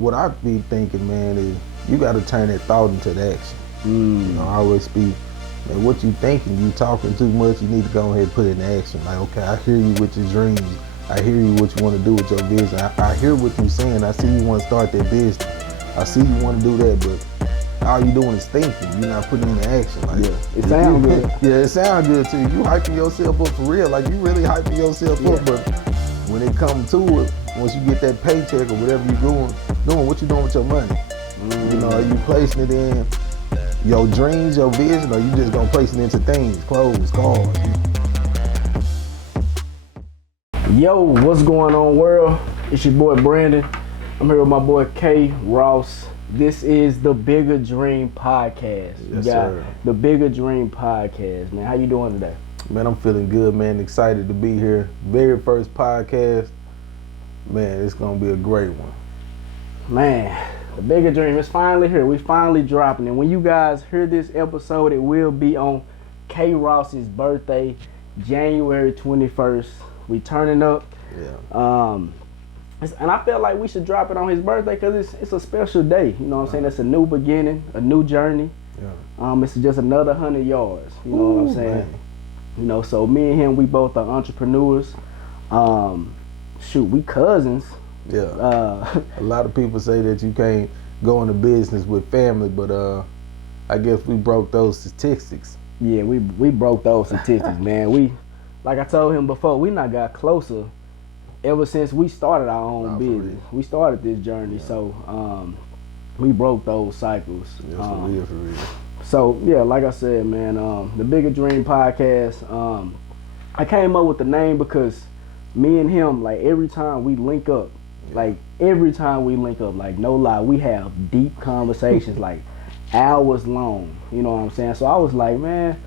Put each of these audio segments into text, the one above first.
What I be thinking, man, is you got to turn that thought into the action. I always speak, man, what you thinking, you talking too much, you need to go ahead and put it in action. Like, okay, I hear you with your dreams. I hear you what you want to do with your business. I hear what you're saying. I see you want to start that business. I see you want to do that, but all you doing is thinking. You're not putting it into action. Like, it sounds good. Yeah, it sounds good to you. You hyping yourself up for real. Like, you really hyping yourself up, but when it comes to it, once you get that paycheck or whatever you're doing, what you doing with your money? Are you placing it in your dreams, your vision, or you just gonna place it into things, clothes, cars? Yo, what's going on, world? It's your boy Brandon. I'm here with my boy K.Ross. This is the Bigger Dream Podcast. Yes, sir. The Bigger Dream Podcast, man. How you doing today? Man, I'm feeling good, man. Excited to be here. Very first podcast. Man, it's gonna be a great one. Man, the Bigger Dream is finally here. We finally dropping it. When you guys hear this episode, it will be on K.Ross's birthday, January 21st. We turning up. Yeah. And I felt like we should drop it on his birthday because it's a special day. You know what I'm saying? It's a new beginning, a new journey. Yeah. It's just another 100 yards. You know what I'm saying? Man. So me and him, we both are entrepreneurs. We cousins. Yeah. A lot of people say that you can't go into business with family, but I guess we broke those statistics. Yeah, we broke those statistics, man. Like I told him before, we not got closer ever since we started our own business. We started this journey, so we broke those cycles. Yeah, for real. So yeah, like I said, man, the Bigger Dream Podcast. I came up with the name because me and him, like every time we link up, like no lie, we have deep conversations, like hours long. You know what I'm saying? So I was like, man,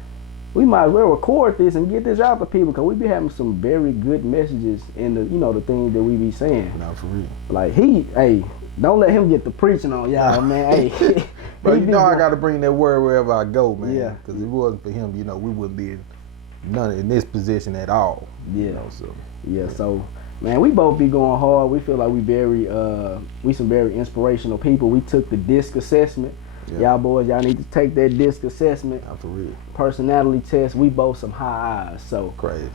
we might as well record this and get this out to people because we be having some very good messages in the things that we be saying. Not for real. Like don't let him get the preaching on y'all, man. Hey, but I got to bring that word wherever I go, man. Yeah. Because if it wasn't for him, we wouldn't be in this position at all. Yeah. So, man, we both be going hard. We feel like we some very inspirational people. We took the DISC assessment. Yeah. Y'all boys, y'all need to take that DISC assessment. Not for real. Personality test. We both some high eyes. So crazy.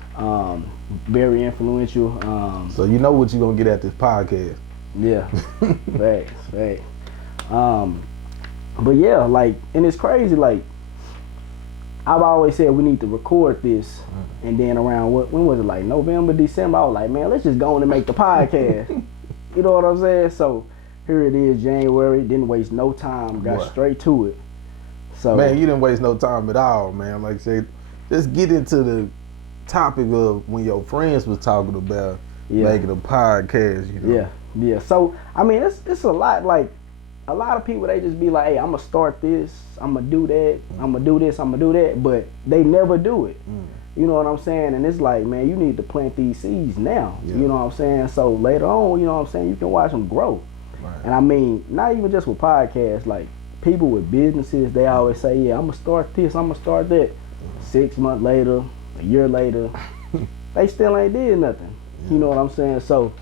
Very influential. So you know what you're gonna get at this podcast. Yeah. Facts. But yeah, like, and it's crazy, like, I've always said we need to record this, and then around when was it, like November, December, I was like, man, let's just go on and make the podcast. You know what I'm saying? So here it is, January. Didn't waste no time. Got straight to it. So man, you didn't waste no time at all, man. Like I said, let's get into the topic of when your friends was talking about making a podcast. Yeah. So I mean, it's a lot. Like a lot of people, they just be like, hey, I'm gonna start this. I'm gonna do that. I'm gonna do this. I'm gonna do that. But they never do it. You know what I'm saying? And it's like, man, you need to plant these seeds now. Yeah. You know what I'm saying? So later on, you know what I'm saying, you can watch them grow. Right. And I mean, not even just with podcasts, like people with businesses, they always say, yeah, I'm gonna start this, I'm gonna start that. 6 months later, a year later, they still ain't did nothing. You know what I'm saying? So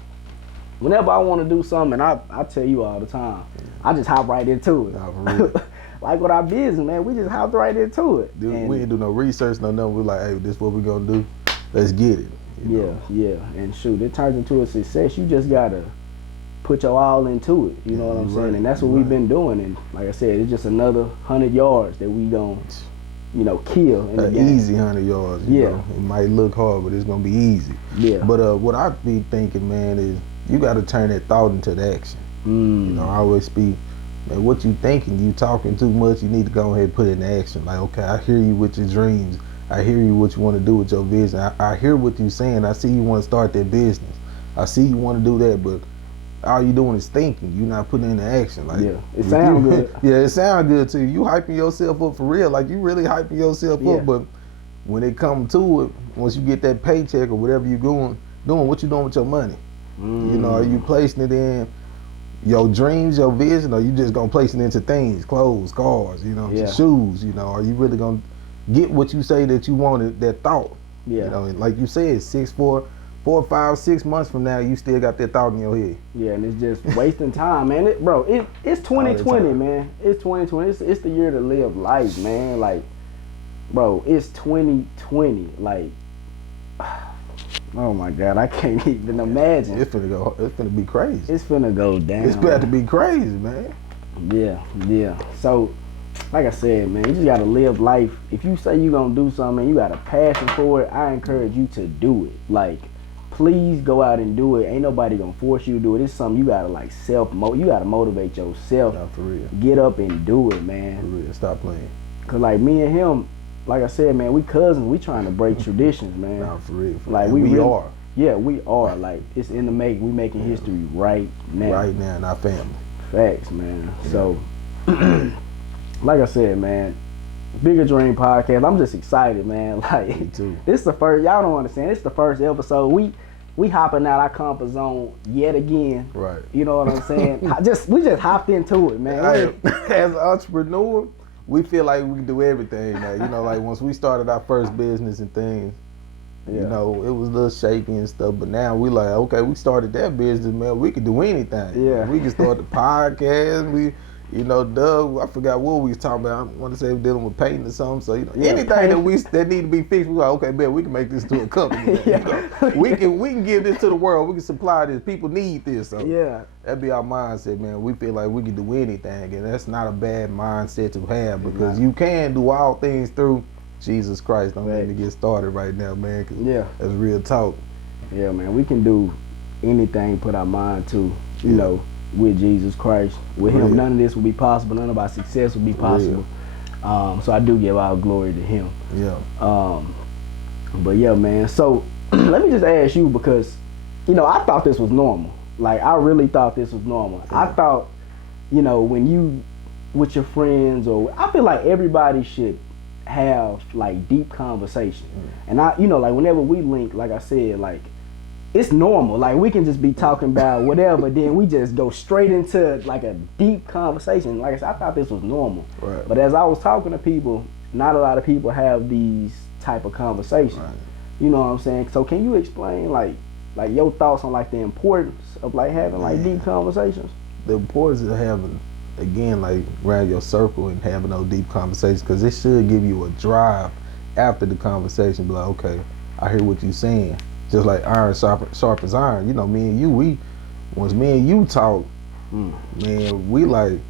whenever I want to do something, and I tell you all the time, I just hop right into it. Nah, for real. Like with our business, man, we just hopped right into it. Dude, we ain't do no research, no nothing. We're like, hey, this is what we gonna do. Let's get it. Yeah. And shoot, it turns into a success. You just gotta put your all into it. You know what I'm saying? And that's what we've been doing. And like I said, it's just another 100 yards that we gonna, kill in the game. Easy 100 yards. You know? It might look hard, but it's gonna be easy. Yeah. But what I be thinking, man, is you gotta turn that thought into the action. I always speak, man, what you thinking, you talking too much, you need to go ahead and put it in action. Like, okay, I hear you with your dreams. I hear you what you want to do with your vision. I hear what you're saying. I see you want to start that business. I see you want to do that, but all you doing is thinking. You're not putting it into action. Like, it sounds good. Yeah, it sounds good to you. You hyping yourself up for real. Like, you really hyping yourself up. But when it comes to it, once you get that paycheck or whatever you're doing, what you doing with your money? Are you placing it in your dreams, your vision, or you just gonna place it into things, clothes, cars, shoes? Are you really gonna get what you say that you wanted, that thought? And like you said, 6'4", 4, 5, 6 months from now, you still got that thought in your head. Yeah, and it's just wasting time, man. It's 2020, man. It's 2020. It's the year to live life, man. Like, bro, it's 2020. Like, oh my God, I can't even imagine. It's finna be crazy. It's finna go down. It's about to be crazy, man. Yeah. So, like I said, man, you just gotta live life. If you say you gonna do something, you got a passion for it, I encourage you to do it. Like, please go out and do it. Ain't nobody gonna force you to do it. It's something you gotta like you gotta motivate yourself. Nah, for real. Get up and do it, man. For real. Stop playing. Cause like me and him, like I said, man, we cousins. We trying to break traditions, man. Nah, for real. Like we really are. Yeah, we are. Like, it's in the making. We making history right now. Right now in our family. Facts, man. Yeah. So, like I said, man, Bigger Dream Podcast. I'm just excited, man. Like, me too. This is the first. Y'all don't understand. This is the first episode. We hopping out our comfort zone yet again. Right. You know what I'm saying? we just hopped into it, man. As an entrepreneur, we feel like we can do everything now. You know, like once we started our first business and things, you know, it was a little shaky and stuff. But now we like, okay, we started that business, man. We could do anything. Yeah. We can start the podcast. You know, Doug, I forgot what we was talking about. I want to say we're dealing with painting or something. So, you know, anything that need to be fixed, we're like, okay, man, we can make this to a company. Man, you know? We can give this to the world. We can supply this. People need this. So that'd be our mindset, man. We feel like we can do anything, and that's not a bad mindset to have because you can do all things through Jesus Christ. Don't let me get started right now, man. Cause that's real talk. Yeah, man, we can do anything, put our mind to, you know. With Jesus Christ, with Him, none of this would be possible. None of our success would be possible. So I do give all glory to Him. Yeah. But yeah, man. So let me just ask you because, you know, I thought this was normal. Like I really thought this was normal. Yeah. I thought, you know, when you with your friends or I feel like everybody should have like deep conversation. And I, you know, like whenever we link, like I said, like. It's normal. Like we can just be talking about whatever, then we just go straight into like a deep conversation. Like I said, I thought this was normal. Right. But as I was talking to people, not a lot of people have these type of conversations. Right. You know what I'm saying? So can you explain like your thoughts on like the importance of like having like deep conversations? The importance of having, again, like around your circle and having those deep conversations, because it should give you a drive after the conversation. Be like, okay, I hear what you're saying. Just like iron sharp as iron. You know, me and you, once me and you talk, man, we like,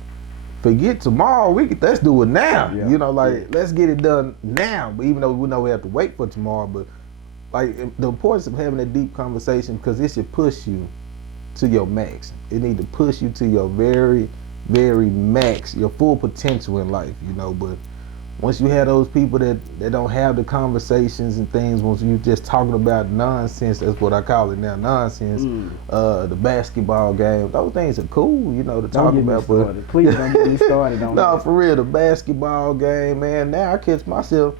forget tomorrow, let's do it now. Yeah. You know, like, let's get it done now. But even though we know we have to wait for tomorrow, but like the importance of having a deep conversation, because it should push you to your max. It need to push you to your very, very max, your full potential in life, you know, but once you have those people that don't have the conversations and things, once you just talking about nonsense, that's what I call it now, nonsense, the basketball game, those things are cool, you know, to talk about. But please don't get me started on no, for real, the basketball game, man, now I catch myself,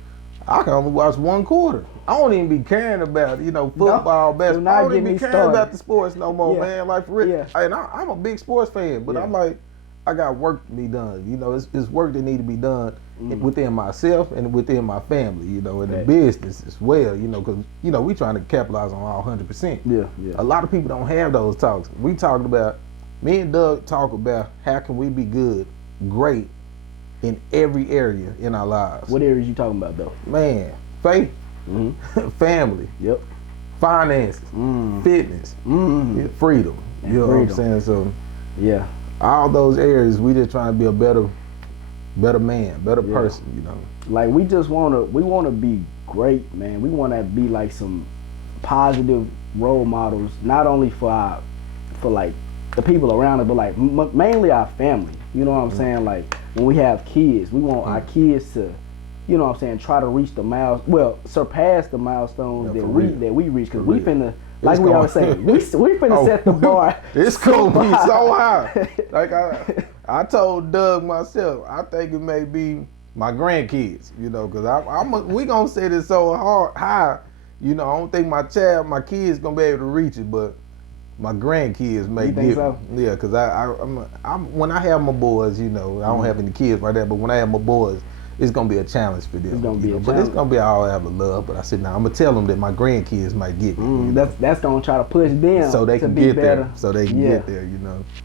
I can only watch one quarter. I don't even be caring about, you know, football, basketball. I don't even be caring about the sports no more, man. Like, for real. Yeah. And I'm a big sports fan, but I'm like, I got work to be done. You know, it's work that need to be done within myself and within my family, you know, and the business as well, you know, because, you know, we trying to capitalize on all 100%. Yeah. A lot of people don't have those talks. We talking about, me and Doug talk about how can we be good, great in every area in our lives. What areas you talking about, though? Man, faith, family, finances, fitness, freedom. You know what I'm saying? So, all those areas, we just trying to be a better man, better person, you know. Like we wanna be great, man. We wanna be like some positive role models, not only for like the people around us, but like mainly our family. You know what I'm saying? Like when we have kids, we want our kids to, you know what I'm saying, try to reach surpass the milestones that we reach, because we finna. Like we always say, we finna set the bar. It's gonna be so high. Like I told Doug myself, I think it may be my grandkids, you know, because we gonna set it so high, you know. I don't think my kids gonna be able to reach it, but my grandkids may. You think so? Yeah, because I'm when I have my boys, you know, I don't have any kids right there, but when I have my boys, it's gonna be a challenge for them. It's gonna be a but challenge. it's gonna be all out of love. But I said, nah, I'm gonna tell them that my grandkids might get me. That's gonna try to push them so they to can be get better. there. So they can get there.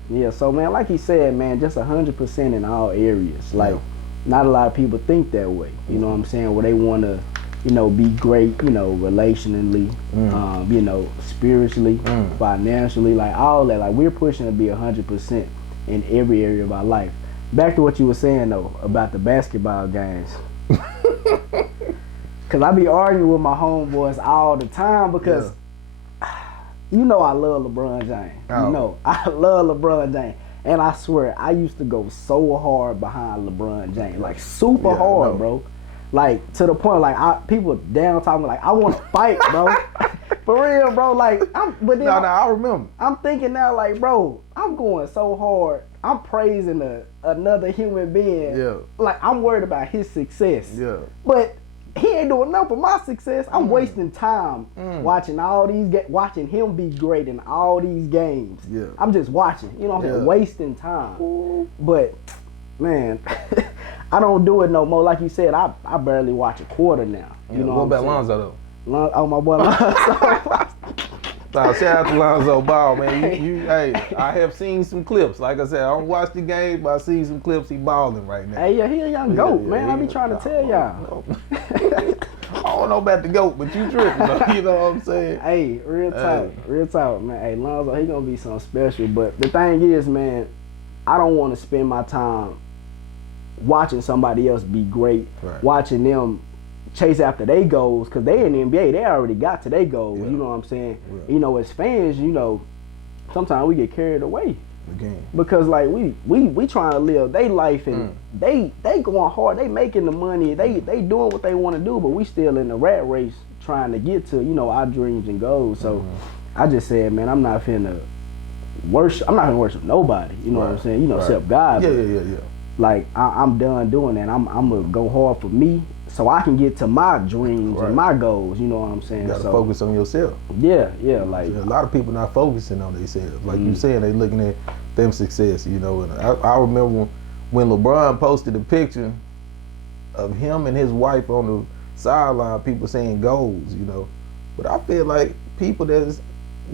Yeah. So man, like he said, man, just 100% in all areas. Like, not a lot of people think that way. You know what I'm saying? Where they want to, be great. Relationally, spiritually, financially, like all that. Like we're pushing to be 100% in every area of our life. Back to what you were saying though about the basketball games. Cause I be arguing with my homeboys all the time because I love LeBron James. Oh. I love LeBron James. And I swear, I used to go so hard behind LeBron James, like super hard, bro. Like to the point, like people down talking like I want to fight, bro. For real, bro. Like I remember. I'm thinking now, like, bro, I'm going so hard. I'm praising another human being. Yeah. Like I'm worried about his success. Yeah. But he ain't doing enough for my success. I'm wasting time watching all these watching him be great in all these games. Yeah. I'm just watching, what I'm saying, wasting time. But man, I don't do it no more. Like you said, I barely watch a quarter now. You know what about Lonzo though? Oh, my boy Lonzo. Shout out to Lonzo Ball, man. Hey, I have seen some clips. Like I said, I don't watch the game, but I see some clips. He balling right now. Hey, he a young goat, man. I be trying to tell y'all. I don't know about the goat, but you tripping, though. You know what I'm saying? Hey, real talk, man. Hey, Lonzo, he gonna be something special. But the thing is, man, I don't want to spend my time watching somebody else be great, watching them chase after their goals, because they in the NBA, they already got to their goals. You know what I'm saying? As fans, sometimes we get carried away. Because like we trying to live their life, and they going hard, they making the money, they doing what they want to do, but we still in the rat race trying to get to our dreams and goals. So I just said, man, I'm not finna worship nobody. You know what I'm saying? Except God. Yeah. Like I'm done doing that. I'm gonna go hard for me, so I can get to my dreams and my goals. You know what I'm saying? You gotta focus on yourself. Yeah. Like a lot of people not focusing on themselves. Like you said, they looking at them success. And I remember when LeBron posted a picture of him and his wife on the sideline, people saying goals. But I feel like people that's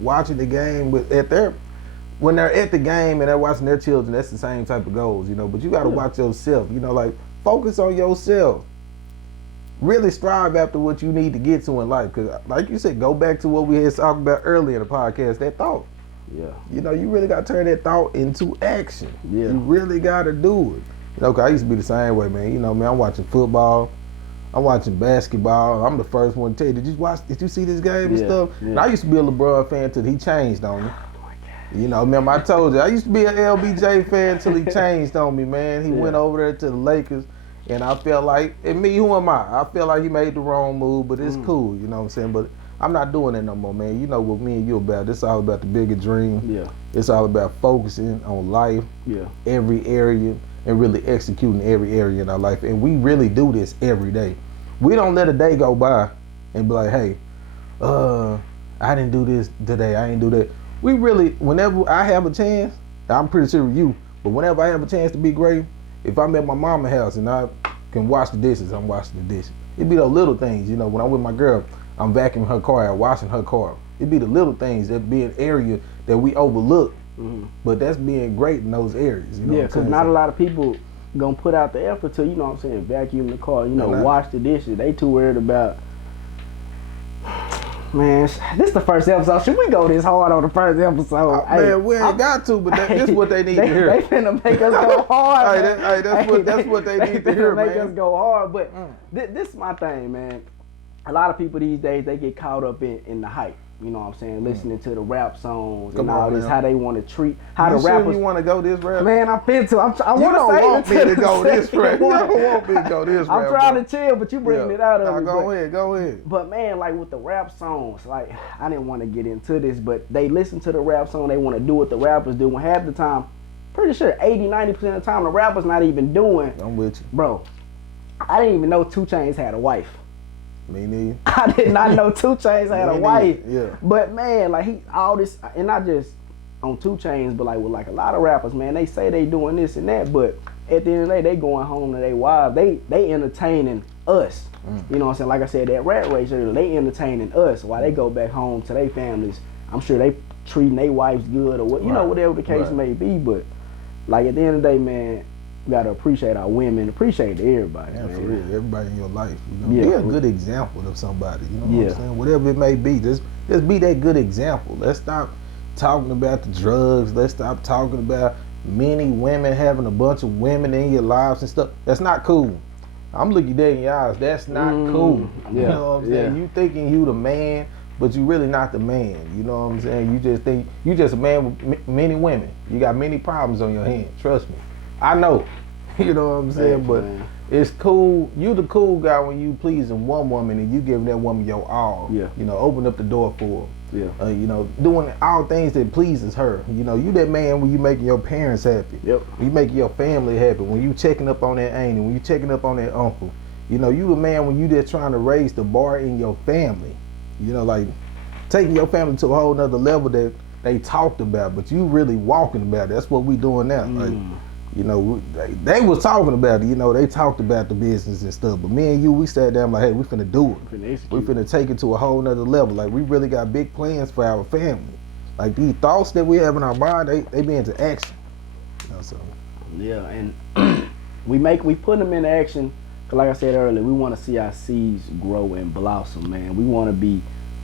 watching the game when they're at the game and they're watching their children, that's the same type of goals, but you got to watch yourself, like focus on yourself. Really strive after what you need to get to in life. Because like you said, go back to what we had talked about earlier in the podcast, that thought. Yeah. You really got to turn that thought into action. Yeah. You really got to do it. 'Cause I used to be the same way, man. I'm watching football. I'm watching basketball. I'm the first one to tell you, did you see this game and stuff? Yeah. And I used to be a LeBron fan till he changed on me. Remember I told you, I used to be an LBJ fan till he changed on me, man. He went over there to the Lakers, and I felt like, who am I? I feel like he made the wrong move, but it's cool, you know what I'm saying? But I'm not doing it no more, man. You know what me and you about. It's all about the bigger dream. Yeah. It's all about focusing on life, every area, and really executing every area in our life. And we really do this every day. We don't let a day go by and be like, hey, I didn't do this today. I ain't do that. We really, whenever I have a chance, I'm pretty sure you, but whenever I have a chance to be great, if I'm at my mama's house and I can wash the dishes, I'm washing the dishes. It be those little things, when I'm with my girl, I'm vacuuming her car out, washing her car. It be the little things that be an area that we overlook, but that's being great in those areas. Because not a lot of people gonna put out the effort to, vacuum the car, wash the dishes. They too worried about, man, this is the first episode. Should we go this hard on the first episode? Man, we ain't got to, but this is what they need to hear. They finna make us go hard. That's what they need to hear, man. Make us go hard, but this is my thing, man. A lot of people these days, they get caught up in the hype. You know what I'm saying? Listening to the rap songs and all this, how they want to treat, how the rappers. You want to go this rap? Man, I'm fit to. I want to say you don't want me to go this rap. You don't want me to go this rap. I'm trying to chill, but you bringing it out of me. Go ahead. But man, like with the rap songs, like I didn't want to get into this, but they listen to the rap song. They want to do what the rappers do. And half the time, pretty sure 80-90% of the time, the rapper's not even doing. I'm with you, bro. I didn't even know 2 Chainz had a wife. Me neither. I did not know 2 Chainz had a wife. Yeah. But man, like all this, and not just on 2 Chainz, but like with like a lot of rappers, man, they say they doing this and that, but at the end of the day, they going home to their wives. They entertaining us. You know what I'm saying? Like I said, that rat race earlier, they entertaining us while they go back home to their families. I'm sure they treating their wives good or what, you know, whatever the case may be. But like at the end of the day, man, we gotta appreciate our women, appreciate everybody. Yeah, man. for real. Everybody in your life. You know, be a good example of somebody. You know what I'm saying? Whatever it may be, just be that good example. Let's stop talking about the drugs. Let's stop talking about many women having a bunch of women in your lives and stuff. That's not cool. I'm looking dead in your eyes. That's not cool. You know what I'm saying? You thinking you the man, but you really not the man. You know what I'm saying? You just think you just a man with many women. You got many problems on your hands. Trust me. I know. You know what I'm saying? But it's cool. You the cool guy when you pleasing one woman and you giving that woman your all. Yeah. You know, open up the door for her. Yeah. You know, doing all things that pleases her. You know, you that man when you making your parents happy. Yep. When you making your family happy. When you checking up on that auntie. When you checking up on that uncle. You know, you the man when you just trying to raise the bar in your family. You know, like taking your family to a whole nother level that they talked about, but you really walking about it. That's what we doing now. Like, you know, they was talking about it. You know, they talked about the business and stuff. But me and you, we sat down like, hey, we finna do it. We finna take it to a whole nother level. Like, we really got big plans for our family. Like, these thoughts that we have in our mind, they be into action. You know, so. Yeah, and we put them into action. Cause like I said earlier, we want to see our seeds grow and blossom, man.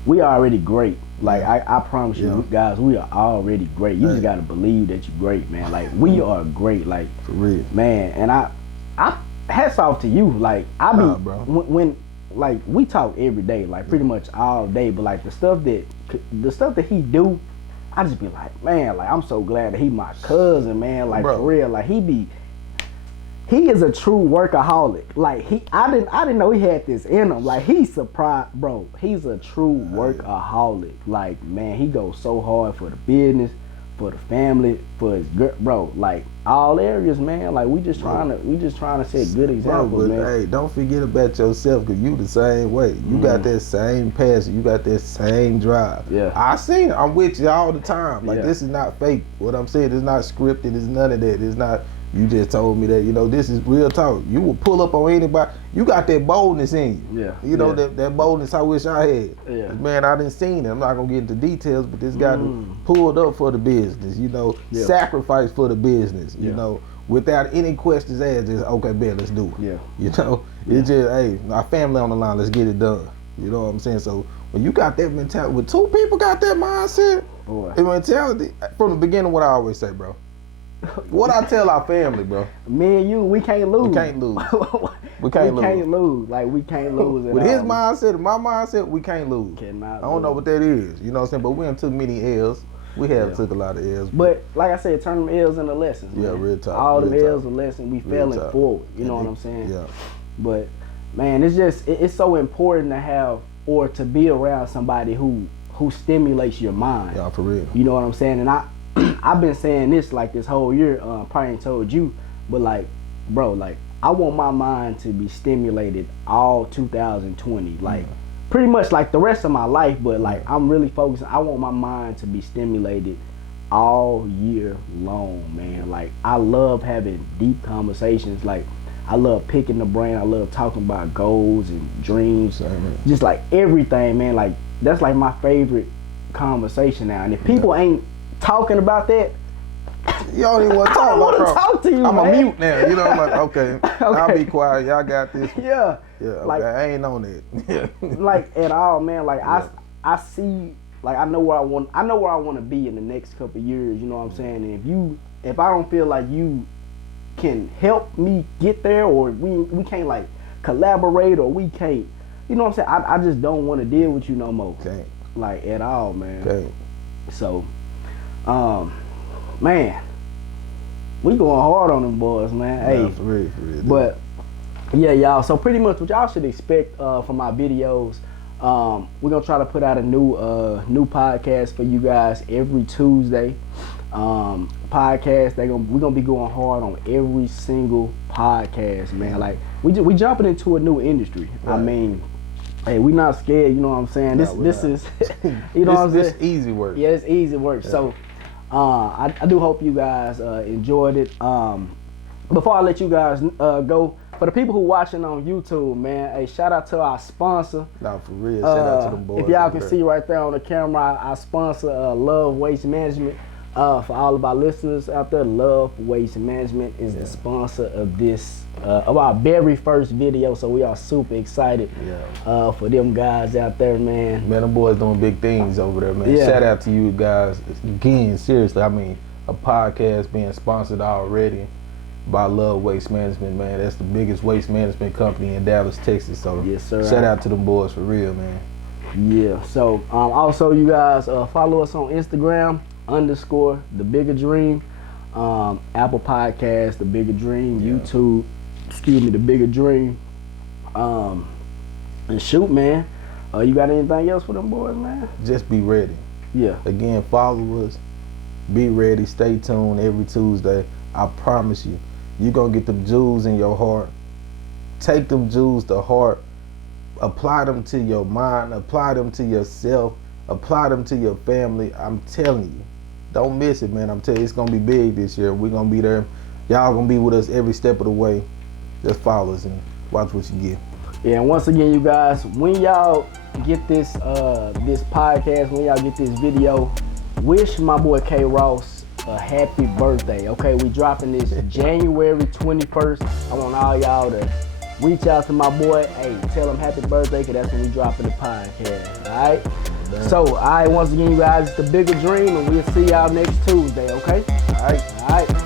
We already great. Like I promise you, guys, we are already great. You just gotta believe that you're great, man. Like we are great, like for real, man. And I hats off to you. Like I be when like we talk every day, like pretty much all day. But like the stuff that he do, I just be like, man, like I'm so glad that he my cousin, man. Like for real, like he is a true workaholic. Like I didn't know he had this in him. Like he's surprised, bro. He's a true workaholic. Like man, he goes so hard for the business, for the family, for his girl, bro. Like all areas, man. Like we just trying to set good examples, man. Hey, don't forget about yourself, cause you the same way. You got that same passion. You got that same drive. Yeah, I seen it. I'm with you all the time. Like this is not fake. What I'm saying is not scripted. It's none of that. It's not. You just told me that, you know, this is real talk. You will pull up on anybody. You got that boldness in you. Yeah. You know, that boldness I wish I had. Yeah. Man, I didn't seen it. I'm not going to get into details, but this guy pulled up for the business, you know, sacrificed for the business, you know, without any questions asked. Just, okay, bet, let's do it. Yeah. You know, it's just, hey, our family on the line, let's get it done. You know what I'm saying? So when you got that mentality, when two people got that mindset, and mentality, from the beginning, what I always say, bro. What I tell our family, bro. Me and you, we can't lose. We can't lose. We can't lose. Like we can't lose. With his mindset and my mindset, we can't lose. Cannot I don't know what that is. You know what I'm saying? But we done took many L's. We have took a lot of L's. But like I said, turn them L's into lessons. Man. Yeah, real talk. All them L's are lessons. We failing forward. You know what I'm saying? Yeah. But man, it's just it's so important to have or to be around somebody who stimulates your mind. Yeah, for real. You know what I'm saying? And I've been saying this like this whole year, probably ain't told you, but like, bro, like I want my mind to be stimulated all 2020, like pretty much like the rest of my life, but like I'm really focusing. I want my mind to be stimulated all year long, man. Like I love having deep conversations. Like I love picking the brain. I love talking about goals and dreams, just like everything, man. Like that's like my favorite conversation now. And if people ain't talking about that, you don't even want to talk. I don't want to talk to you. I'm man. a mute now. You know, I'm like, okay, I'll be quiet. Y'all got this. Yeah. Okay, like, I ain't on it. Like at all, man. Like I see, like I know where I want to be in the next couple of years. You know what I'm saying? And if I don't feel like you can help me get there, or we can't like collaborate, or we can't, you know what I'm saying? I just don't want to deal with you no more. Okay. Like at all, man. Okay. So. Man, we going hard on them boys, man. Hey, for real, but yeah, y'all. So pretty much what y'all should expect from our videos. We're gonna try to put out a new podcast for you guys every Tuesday. Podcast. We're gonna be going hard on every single podcast, man. Like we jumping into a new industry. Right. I mean. Hey, we not scared, you know what I'm saying? This is, you know what I'm saying? It's easy work. Yeah, it's easy work. Yeah. So, I do hope you guys enjoyed it. before I let you guys go, for the people who watching on YouTube, man, hey, shout out to our sponsor. Nah, for real. Shout out to them boys. If y'all can see right there on the camera, our sponsor, Love Waste Management. For all of our listeners out there, Love Waste Management is the sponsor of this, of our very first video. So we are super excited for them guys out there, man. Man, them boys doing big things over there, man. Shout out to you guys. Again, seriously, I mean, a podcast being sponsored already by Love Waste Management, man. That's the biggest waste management company in Dallas, Texas. So yes, sir. Shout out to them boys for real, man. Yeah. So also you guys follow us on Instagram _ The Bigger Dream, Apple Podcasts, The Bigger Dream, YouTube, The Bigger Dream. And shoot, man. You got anything else for them boys, man? Just be ready. Yeah. Again, follow us. Be ready. Stay tuned every Tuesday. I promise you, you're going to get them jewels in your heart. Take them jewels to heart. Apply them to your mind. Apply them to yourself. Apply them to your family. I'm telling you. Don't miss it, man. I'm telling you, it's going to be big this year. We're going to be there. Y'all going to be with us every step of the way. Just follow us and watch what you get. Yeah, and once again, you guys, when y'all get this this podcast, when y'all get this video, wish my boy K.Ross a happy birthday. Okay, we dropping this January 21st. I want all y'all to reach out to my boy. Hey, tell him happy birthday, because that's when we dropping the podcast. All right? Damn. So, all right, once again, you guys, it's The Bigger Dream, and we'll see y'all next Tuesday, okay? All right. All right.